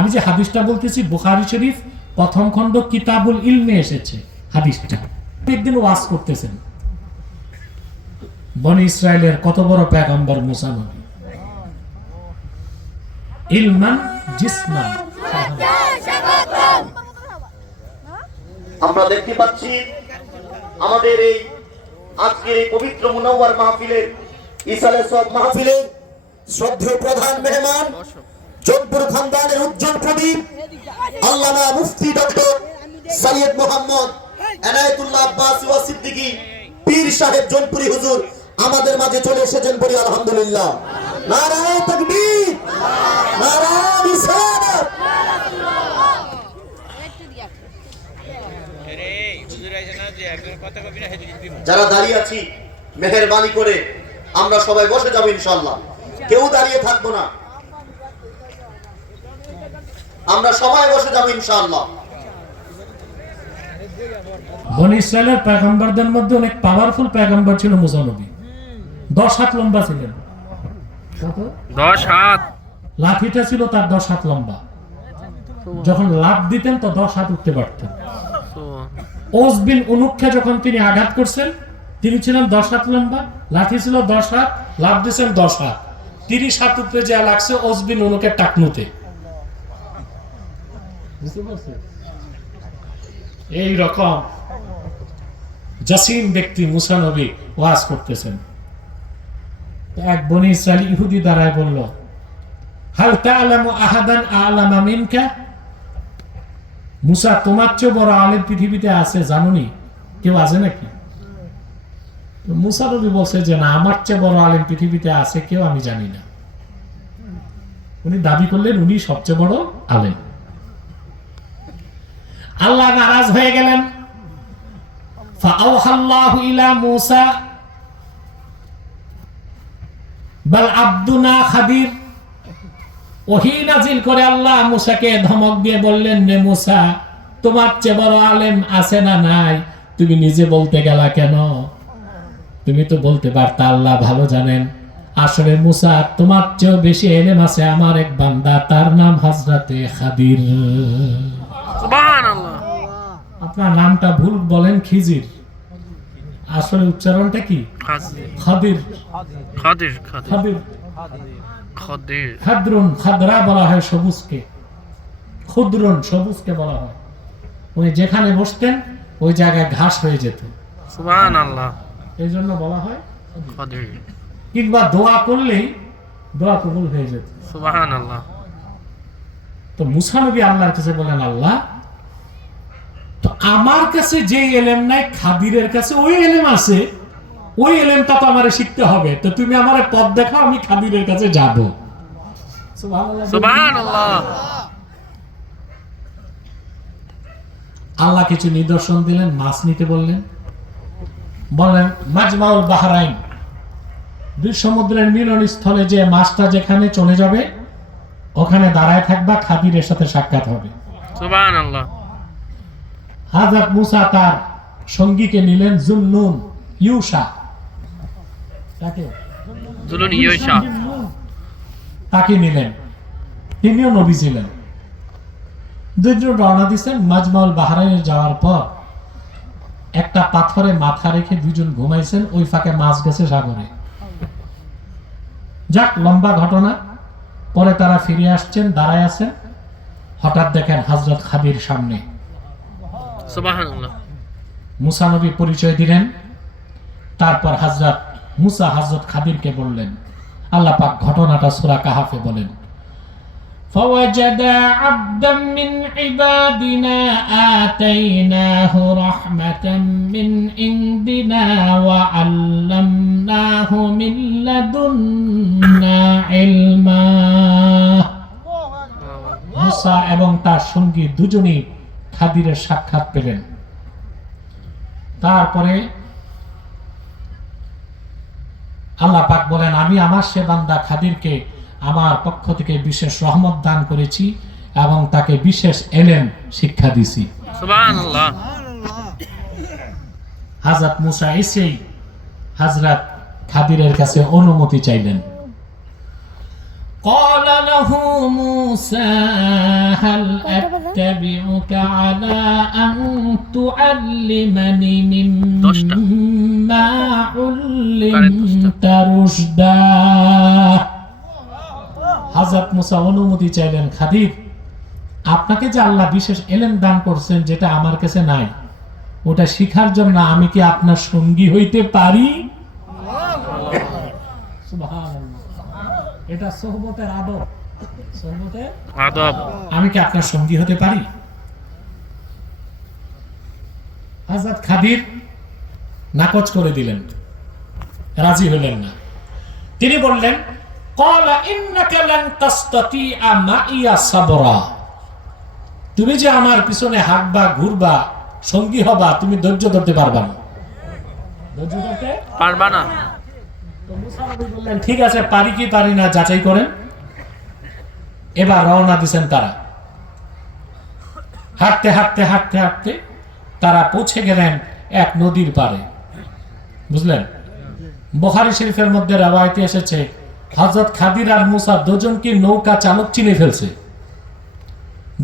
আমি যে হাদিসটা বলতেছি বুখারী শরীফ প্রথম খণ্ড কিতাবুল ইলমে এসেছে হাদিসটা। একদিন ওয়াজ করতেছেন, বনি ইসরায়েলের কত বড় পয়গম্বর মুসা নবী, ইলমান জিসমান। আমরা দেখতে পাচ্ছি আমাদের এই আজকের এই পবিত্র মুনাওয়ার মাহফিলের ইসালে সব মাহফিলের শ্রদ্ধেয় প্রধান মেহমান জোধপুর খানদানের উজ্জ্বল প্রদীপ আল্লামা মুফতি ডক্টর সৈয়দ মোহাম্মদ এনায়েতুল্লাহ আব্বাস ওয়া সিদ্দিকী পীর সাহেব জোনপুরি হুজুর আমাদের মাঝে চলে এসেছেন, বলি আলহামদুলিল্লাহ। নারায়ে তাকবীর, নারায়ে রিসালাত। যারা দাঁড়িয়ে আছি মেহেরবানি করে আমরা সবাই বসে যাব ইনশাআল্লাহ, কেউ দাঁড়িয়ে থাকবো না, আমরা সবাই বসে যাব ইনশাআল্লাহ। বনি ইসরায়েলের পয়গম্বরদের মধ্যে অনেক পাওয়ারফুল পয়গম্বর ছিল মুসা নবী। 10 হাত লম্বা ছিলেন। কত? 10 হাত। লাঠিটা ছিল তার 10 হাত লম্বা। যখন লাফ দিতেন তো 10 হাত উঠতে পারতেন। ওস বিন উনুককে যখন তিনি আঘাত করছেন, তিনি ছিলেন 10 হাত লম্বা, লাঠি ছিল 10 হাত, লাফ দিয়েছেন 10 হাত, 30 হাত উপরে যা লাগছে ওস বিন উনুকের টাকনুতে। এই রকম জাসিম ব্যক্তি মুসা নবী ওয়াজ করতেছেন। এক বনি ইসরাইল ইহুদি দাঁড়ায় বলল, হাল তা'লামু আহাদান আ'লামা মিনকা? মুসা, তোমার চেয়ে বড় আলেম পৃথিবীতে আছে জানোনি? কেউ আছে নাকি? মুসা নবী বলছে যে না, আমার চেয়ে বড় আলেম পৃথিবীতে আছে কেউ আমি জানি না। উনি দাবি করলেন উনি সবচেয়ে বড় আলেম। আল্লাহ নারাজ হয়ে গেলেন। ফাআওহাল্লাহু ইলা মূসা বাল আব্দুনা খাদির। ওহী নাজিল করে আল্লাহ মূসাকে ধমক দিয়ে বললেন, রে মূসা, তোমার চেয়ে বড় আলেম আছে না নাই? তুমি নিজে বলতে গেলা কেন? তুমি তো বলতে পারতা আল্লাহ ভালো জানেন। আসলে মূসা, তোমার চেয়েও বেশি ইলম আছে আমার এক বান্দা, তার নাম হযরতে খাদির। সুবহানাল্লাহ। আপনার নামটা ভুল বলেন খিজির, আসলে উচ্চারণটা কি? খাদির। খাদির। খাদির। খাদির। খাদরুন, খাদরা বলা হয় সবুজকে, খুদরুন সবুজকে বলা হয়। উনি যেখানে বসতেন ওই জায়গায় ঘাস হয়ে যেত, সুবহানাল্লাহ, এই জন্য বলা হয় খাদির। কিংবা দোয়া করলেই দোয়া কবুল হয়ে যেত, সুবহানাল্লাহ। তো মুসা নবী আল্লাহর কাছে বলেন, আল্লাহ, তো আমার কাছে যে এলেম নাই খাদিরের কাছে ওই এলেম আছে, ওই এলেমটা তো আমারে শিখতে হবে, তো তুমি আমারে পথ দেখাও, আমি খাদিরের কাছে যাব। সুবহানাল্লাহ। আল্লাহ কিছু নিদর্শন দিলেন, মাছ নিতে বললেন, বললেন মাজমাউল বাহরাইন, দুই সমুদ্রের মিলন স্থলে যে মাছটা যেখানে চলে যাবে ওখানে দাঁড়ায় থাকবা, খাদিরের সাথে সাক্ষাৎ হবে। সুবহানাল্লাহ। হযরত মূসা তার সঙ্গীকে নিলেন, জুন্নুন ইউশা, তাকে নিলেন, তিনিও নবী ছিলেন। দুইজন রওনা দিচ্ছেন। মাজমাউল বাহরাইনে যাওয়ার পর একটা পাথরে মাথা রেখে দুইজন ঘুমাইছেন, ওই ফাঁকে মাছ গেছে সাগরে। যাক, লম্বা ঘটনা। পরে তারা ফিরে আসছেন, দাঁড়ায় আছেন, হঠাৎ দেখেন হযরত খাদির সামনে। সুবহানাল্লাহ। মুসা নবী পরিচয় দিলেন। তারপর হযরত মুসা হযরত খাদিরকে বললেন, আল্লাহ পাক ঘটনাটা সূরা কাহাফে বলেন, ফাওয়াজাদা আবদাম মিন ইবাদিনা আতাইনাহু রাহমাতাম মিন ইনদিনা ওয়া আল্লামনাহু মিন লাদুন্না ইলমা। মুসা এবং তার সঙ্গী দুজনেই খাদিরের সাক্ষাৎ পেলেন। তারপরে আল্লাহ পাক বলেন, আমি আমার সে বান্দা খাদিরকে আমার পক্ষ থেকে বিশেষ রহমত দান করেছি এবং তাকে বিশেষ ইলম শিক্ষা দিয়েছি। সুবহানাল্লাহ। হযরত মূসা এসেই হযরত খাদিরের কাছে অনুমতি চাইলেন। قال له موسى هل أتبعك على أن تعلمني مما علمت رشدا হযরত মুসা অনুমতি চাইলেন, খাদির আপনাকে যে আল্লাহ বিশেষ ইলম দান করছেন যেটা আমার কাছে নাই, ওটা শিখার জন্য আমি কি আপনার সঙ্গী হইতে পারি? সুবহানাল্লাহ, এটা সোহবতের আদব। সোহবতের আদব। আমি কি আপনার সঙ্গী হতে পারি? হযরত খাদির নাকচ করে দিলেন, রাজি হলেন না। তিনি বললেন, ক্বালা ইন্নাকা লান তাসতাতিআ মাইয়া সাবরা, তুমি যে আমার পিছনে হাঁটবা, ঘুরবা, সঙ্গী হবা, তুমি ধৈর্য ধরতে পারবা না। ধৈর্য ধরতে পারবা না। তো মুসা নবী বললেন, ঠিক আছে, পারি কি পারি না যাচাই করেন। এবার রওনা দিয়েছেন তারা। হাঁটতে হাঁটতে হাঁটতে হাঁটতে তারা পৌঁছে গেলেন এক নদীর পাড়ে। বুঝলেন, বুখারী শরীফের মধ্যে রওয়ায়াতে এসেছে হযরত খাদির আর মুসা দুজনকে নৌকা চালক চিনে ফেলছে।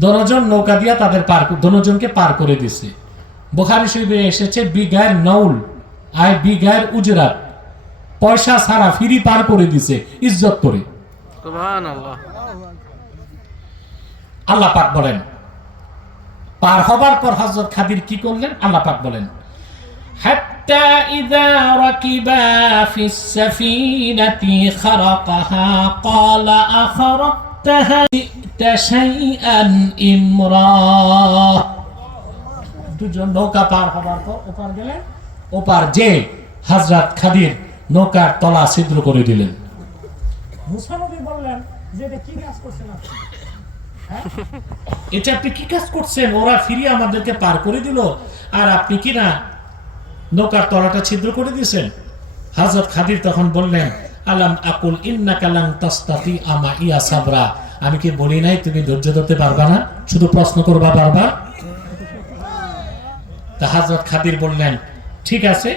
দুজন নৌকা দিয়া তাদের দুজনকে পার করে দিছে। বুখারী শরীফে এসেছে বিগায়ের নৌল আয় বিগায়ের উজরাত, পয়সা ছাড়া ফ্রি পার করে দিছে ইজ্জত করে। সুবহানাল্লাহ। আল্লাহ পাক বলেন, পার হবার পর হযরত খাদির কি করলেন? আল্লাহ পাক বলেন, হাত্তা ইযা রাকিবা ফিস সাফিনাতি খারাকাহা ক্বালা আখরাকতাহা জিতা শাইআন ইমরা। দুজন নৌকা পার হবার পর ওপার গেলেন। ওপার যে হযরত খাদির নৌকার তলা ছিদ্র করে দিলেন। মুসা নবী বললেন যে এটা কি কাজ করছেন আপনি? এটা আপনি কি কাজ করছেন? ওরা ফিরিয়ে আমাদেরকে পার করে দিল আর আপনি কি না নৌকার তলাটা ছিদ্র করে দিয়েছেন? হযরত খাদির তখন বললেন, আলাম আকুল ইন্নাকা লান তাসতাতিআ মাইয়া সাবরা, আমি কি বলি নাই তুমি ধৈর্য ধরতে পারবা না, শুধু প্রশ্ন করবা পারবা? তা হযরত খাদির বললেন, ঠিক আছে,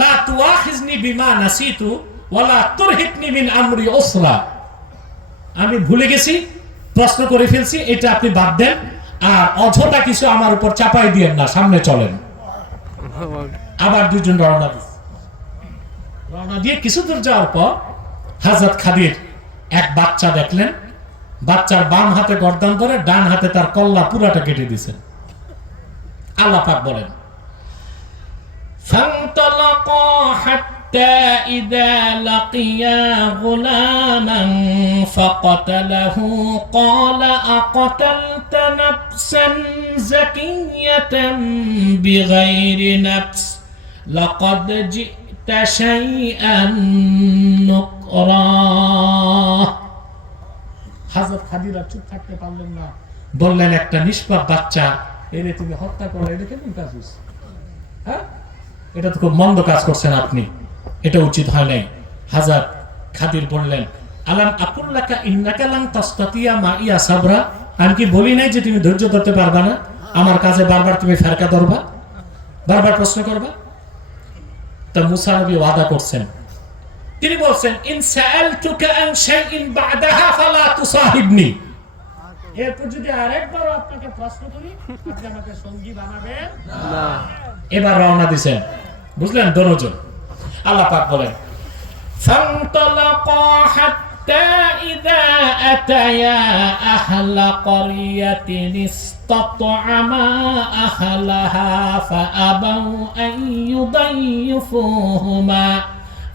লা তুআখিজনি বিমা নাসিতু ওয়ালা তুরহিকনি মিন আমরি উসরা, আমি ভুলে গেছি, প্রশ্ন করে ফেলছি, এটা আপনি বাদ দেন আর অযথা কিছু আমার উপর চাপাই দিয়েন না, সামনে চলেন। আবার দুজন রওনা দিয়ে কিছু দূর যাওয়ার পর হযরত খাদির এক বাচ্চা দেখলেন। বাচ্চার বাম হাতে গর্দান ধরে ডান হাতে তার কল্লা পুরাটা কেটে দিয়েছেন। আল্লাহ পাক বলেন, ফান্তালাকা হাত্তা ইযা লাকিয়া গুলামান ফাকাতালাহু ক্বালা আকাতালতা নাফসান যাকিয়াতান বিগাইরি নাফস লাকাদ জিতা শাইআন নুকরা। হযরত খাদিরা চুপ থাকতে পারলেন না, বললেন, একটা নিষ্পাপ বাচ্চা এরে তুমি হত্যা করো, এটা কেমন কাজ হইছে? হ্যাঁ, এটা তো খুব মন্দ কাজ করছেন আপনি, এটা উচিত হয় নাই। হযরত খাদির বললেন, আলাম আকুল লাকা ইন্নাকা লান তাসতাতিয়া মাইয়া সাবরা, আমি কি বলি নাই যে তুমি ধৈর্য ধরতে পারবা না? আমার কাছে বারবার তুমি ফেরকা ধরবা, বারবার প্রশ্ন করবা। তা মুসা নবী ওয়াদা করছেন, তিনি বলছেন, ইন সাআলতুকা আন শাইইন বা'দাহা ফালা তুসাহিবনি, এরপর যদি আরেকবার আপনাকে প্রশ্ন করি আপনি আমাকে সঙ্গী বানাবেন না। এবার রওনা দিয়েছেন, বুঝলেন, দুজন। আল্লাহ পাক বলেন, ফান্তালাকা হাত্তা ইযা আতায়া আহলা ক্বরিয়াতিন ইসতাতআমা আহলাহা ফাআবাউ আন ইউদাইফুহুমা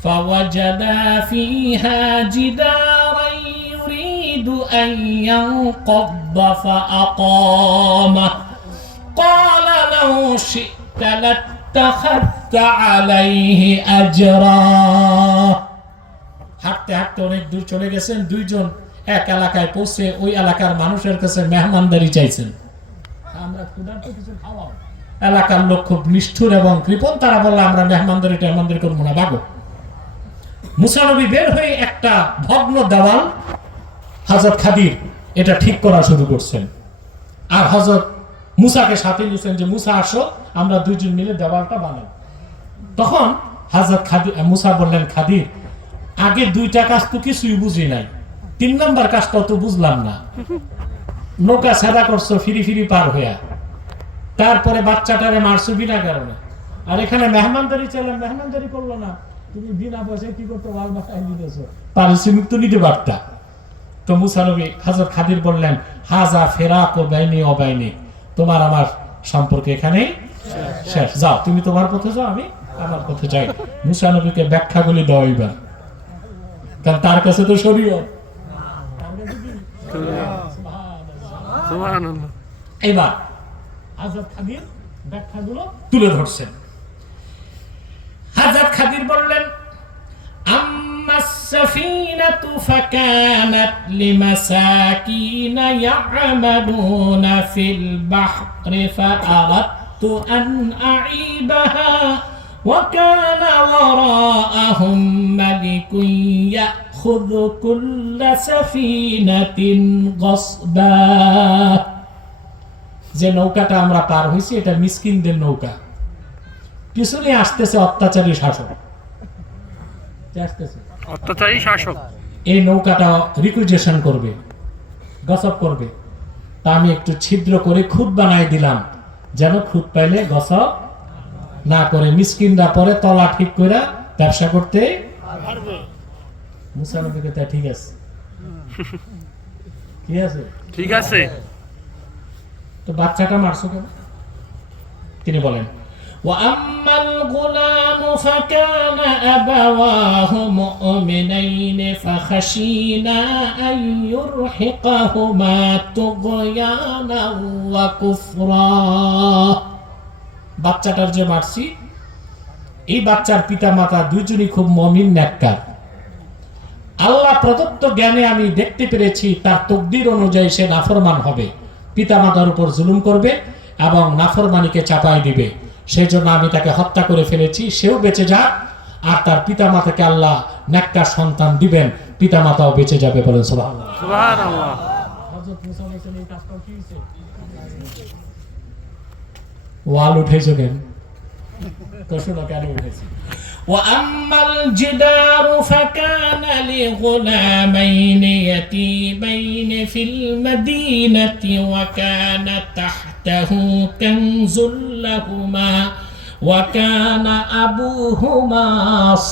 ফাওয়াজাদা ফিহা জিদারান ইউরিদু আন ইয়ানকাদ্দা ফাআকামাহ ক্বালা লাউ শি'তা লাত্তাখাযতা আলাইহি আজরা। হাঁটতে হাঁটতে অনেক দূর চলে গেছেন। দুইজন এক এলাকায় পৌঁছে ওই এলাকার মানুষের কাছে মেহমানদারি চাইছেন, আমরা ক্ষুধার্ত কিছু খাওয়াও। এলাকার লোক খুব নিষ্ঠুর এবং কৃপণ, তারা বললো আমরা মেহমানদারি করবো না, ভাগো। মুসা নবী বের হয়ে একটা ভগ্ন দেওয়াল হযরত খাদির এটা ঠিক করা শুরু করছেন আর হযরত মুসাকে সাথে নিয়েছেন যে মুসা আসো, আমরা দুইজন মিলে দেওয়ালটা বানাই। তখন হযরত মুসা বললেন, খাদির আগে দুইটা কাজ তো কিছুই বুঝি নাই, 3 নাম্বার কাজটা তো বুঝলাম না। নৌকা সাদা করছো ফিরি ফিরি পার হইয়া, তারপরে বাচ্চাটারে মারছো বিনা কারণে, আর এখানে মেহমানদারি চাইলাম, মেহমানদারি করলো না, তুমি বিনা পয়সায় কি করতে ওয়াল মাথায় দিতেছো, পারিশ্রমিক তো নিতে পারতা। তো মুসা নবী হযরত খাদির বললেন, হাজা ফিরাক বাইনি ওয়া বাইনি, তোমার আমার সম্পর্ক এখানেই শেষ, যাও তুমি তোমার পথে যাও, আমি আমার পথে যাই। মুসা নবীকে ব্যাখ্যাগুলি দাও এবার, কারণ তার কাছে তো শরীয়ত। সুবহানাল্লাহ। এবার হযরত খাদির ব্যাখ্যাগুলো তুলে ধরছেন। হযরত খাদির বললেন, আম্মাস সাফিনাতু ফাকানাত লিমাসাকিনা ইয়া'মালুনা ফিল বাহরি ফাআরাদতু আন আ'ইবাহা ওয়া কানা ওয়ারাআহুম মালিকুন ইয়াখুযু কুল্লা সাফিনাতিন গসবা। যে নৌকাটা আমরা পার হইছি এটা মিসকিনদের নৌকা, পিছনে আসতেছে অত্যাচারী শাসক, অত্যাচারী শাসক। এই নৌকাটা রিকুইজিশন করবে, গসব করবে। তা আমি একটু ছিদ্র করে খুদ বানাই দিলাম, যেন খুদ পাইলে গসব না করে, মিসকিনরা পরে তলা ঠিক করে ব্যবসা করতে পারবে। মুসা নবীকে তা ঠিক আছে, কি আছে, ঠিক আছে। তো বাচ্চাটা মারছো কেন? তিনি বলেন, وَأَمَّا الْغُلَامُ فَكَانَ أَبَوَاهُ مُؤْمِنَيْنِ فَخَشِينَا أَن يُرْهِقَهُمَا طُغْيَانًا وَكُفْرًا। বাচ্চাটার যে মারছি, এই বাচ্চার পিতা মাতা দুইজনই খুব মুমিন নেককার। আল্লাহ প্রদত্ত জ্ঞানে আমি দেখতে পেরেছি তার তকদির অনুযায়ী সে নাফরমান হবে, পিতামাতার উপর জুলুম করবে এবং নাফরমানিকে চাপাই দিবে। সেই জন্য আমি তাকে হত্যা করে ফেলেছি, সেও বেঁচে যাক, আর তার পিতামাতাকে আল্লাহ নেককার সন্তান দিবেন, পিতামাতাও বেঁচে যাবে। বলেন সুবহানাল্লাহ। সুবহানাল্লাহ। হযরত মুসা বলেছেন এই কাজটা কি হইছে? ওয়াল উঠেছে কেন? কষ্ট কেন উঠেছে? وأما الجدار فكان لغلامين يتيمين في المدينة وكان تحته كنز لهما وكان أبوهما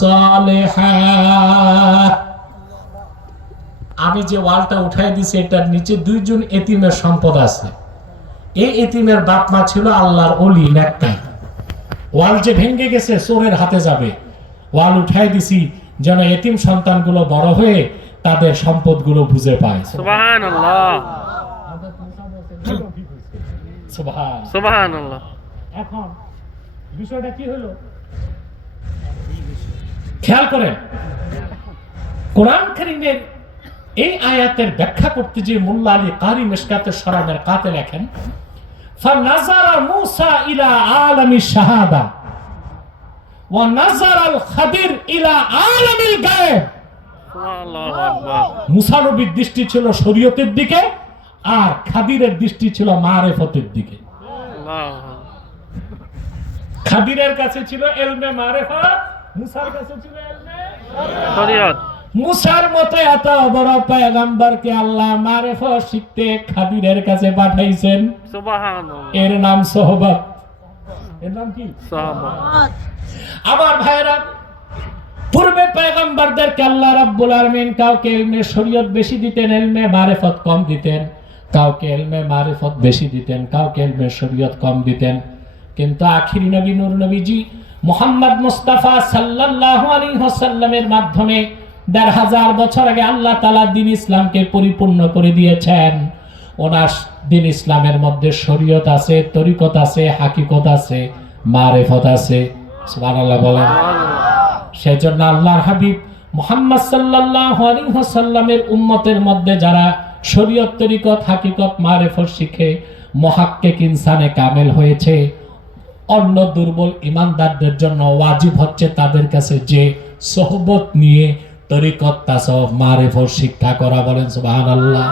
صالحا। আমি যে ওয়ালটা উঠাই দিছি এটার নিচে দুইজন এতিমের সম্পদ আছে। এই এতিমের বাপ মা ছিল আল্লাহর ওলি নেককার। ওয়াল যে ভেঙে গেছে চোরের হাতে যাবে, ওয়াল উঠাই দিছি যেন এতিম সন্তানগুলো বড় হয়ে তাদের সম্পদগুলো বুঝে পায়। সুবহানাল্লাহ। সুবহানাল্লাহ। এখন বিষয়টা কি হলো খেয়াল করেন, কোরআন কারীমের এই আয়াতের ব্যাখ্যা করতে যে মোল্লা আলী কারি মিশকাতুস শরানের কাতে লেখেন, فنظر موسى إلى عالم الشهادة ونظر الخضر إلى عالم الغيب। আল্লাহু আকবার। মুসা নবীর দৃষ্টি ছিল শরীয়তের দিকে, আর খাদিরের দৃষ্টি ছিল মারিফতের দিকে। খাদিরের কাছে ছিল ইলমে মারিফত, মুসার কাছে ছিল ইলমে শরীয়ত। মুসার মতো এত বড় পয়গম্বরকে আল্লাহ মারিফত শিখতে খাদিরের কাছে পাঠাইছেন। সুবহানাল্লাহ। এর নাম সোহবত। এর নাম কি? সোহবত। আবার ভাইরা, পূর্বে পয়গম্বরদেরকে আল্লাহ রাব্বুল আলামিন কাউকে ইলমে শরীয়ত বেশি দিতেন, ইলমে মারিফত কম দিতেন, কাউকে ইলমে মারিফত বেশি দিতেন, কাউকে ইলমে শরীয়ত কম দিতেন। কিন্তু আখিরি নবী নূর নবীজি মুহাম্মদ মুস্তাফা সাল্লাল্লাহু আলাইহি ওয়াসাল্লামের মাধ্যমে ১৫০০ বছর আগে আল্লাহ তাআলা দ্বীন ইসলামকে পরিপূর্ণ করে দিয়েছেন। ওনার দ্বীন ইসলামের মধ্যে শরীয়ত আছে, তরিকত আছে, হাকিকত আছে, মারিফত আছে। সুবহানাল্লাহ বলেন। সেজন্য আল্লাহর হাবিব মুহাম্মদ সাল্লাল্লাহু আলাইহি ওয়াসাল্লামের উম্মতের মধ্যে যারা শরীয়ত, তরিকত, হাকিকত, মারিফত শিখে মুহাক্কিক ইনসানে কামেল হয়েছে, অন্য দুর্বল ইমানদারদের জন্য ওয়াজিব হচ্ছে তাদের কাছে যে সোহবত নিয়ে তরিকত, তাসাউফ, মারিফত শিক্ষা করা। বলেন সুবহানাল্লাহ।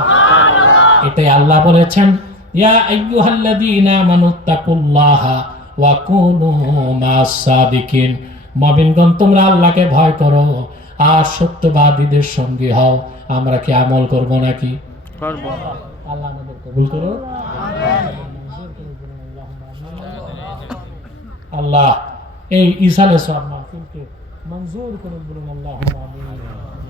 এটাই আল্লাহ বলেছেন, ইয়া আইয়ুহাল্লাযীনা আমানুত্তাকুল্লাহা ওয়া কুনু মা'আস সাদিকিন। মুমিনগণ, তোমরা আল্লাহকে ভয় করো আর সত্যবাদীদের সঙ্গে হও। আমরা কি আমল করব নাকি? করবো। আল্লাহ আমাদের কবুল করো। আল্লাহ এই ইসালে সব মাহফিলকে মঞ্জুর করুন, বলুন আল্লাহুম্মা আমিন।